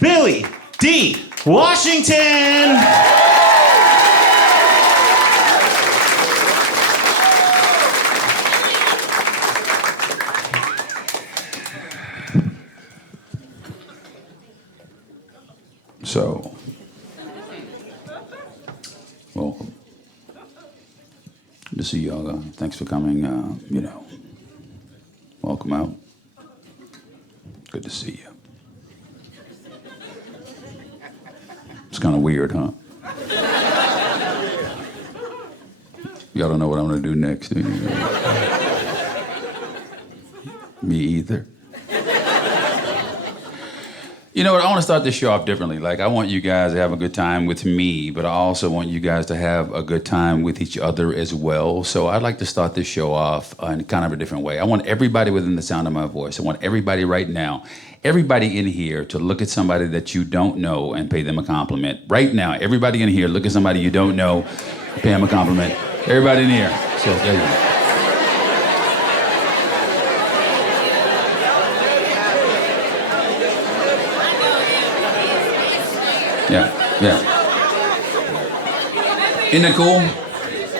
Billy D. Washington. So, welcome. Good to see y'all. Thanks for coming. Welcome out. Good to see you. It's kind of weird, huh? Y'all don't know what I'm gonna do next, do you? Me either. You know what? I want to start this show off differently. Like, I want you guys to have a good time with me, but I also want you guys to have a good time with each other as well. So I'd like to start this show off in kind of a different way. I want everybody within the sound of my voice, I want everybody right now, everybody in here to look at somebody that you don't know and pay them a compliment. Right now, everybody in here, look at somebody you don't know, pay them a compliment. Everybody in here. So, there you go. Yeah. Isn't that cool?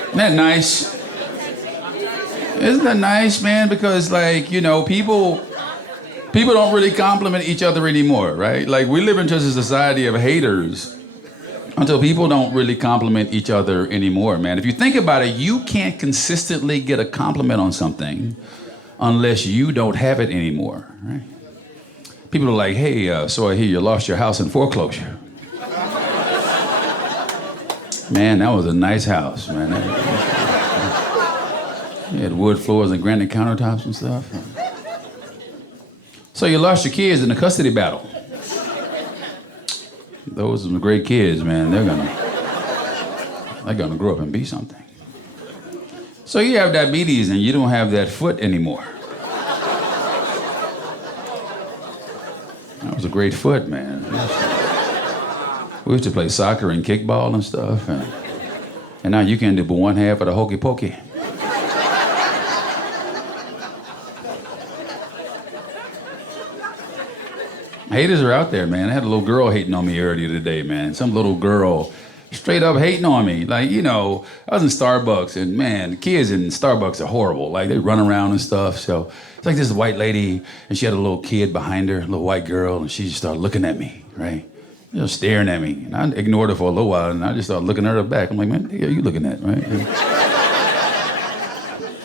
Isn't that nice? Isn't that nice, man? Because, like, people don't really compliment each other anymore, right? Like, we live in just a society of haters until people don't really compliment each other anymore, man. If you think about it, you can't consistently get a compliment on something unless you don't have it anymore, right? People are like, hey, so I hear you lost your house in foreclosure. Man, that was a nice house, man. You had wood floors and granite countertops and stuff. So you lost your kids in a custody battle. Those are some great kids, man. They're gonna grow up and be something. So you have diabetes and you don't have that foot anymore. That was a great foot, man. We used to play soccer and kickball and stuff, and now you can't do but one half of the hokey pokey. Haters are out there, man. I had a little girl hating on me earlier today, man. Some little girl straight up hating on me. Like, I was in Starbucks, and man, the kids in Starbucks are horrible. Like, they run around and stuff. So it's like this white lady, and she had a little kid behind her, a little white girl, and she just started looking at me, right? Just staring at me. And I ignored her for a little while, and I just started looking at her back. I'm like, man, what are you looking at, right?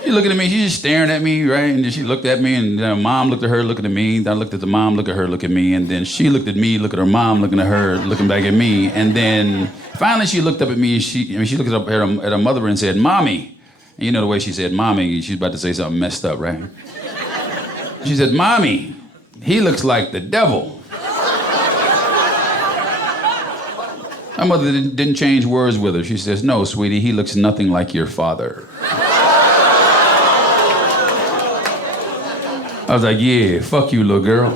She's looking at me, she's just staring at me, right? And then she looked at me, and then her mom looked at her, looking at me. Then I looked at the mom, look at her, look at me. And then she looked at me, look at her mom, looking at her, looking back at me. And then finally she looked up at me, and she looked up at her mother and said, Mommy. And you know the way she said, Mommy, she's about to say something messed up, right? She said, Mommy, he looks like the devil. My mother didn't change words with her. She says, no, sweetie, he looks nothing like your father. I was like, yeah, fuck you, little girl.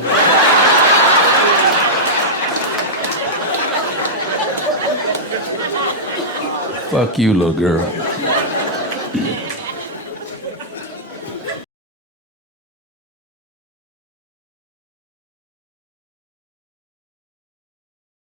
Fuck you, little girl.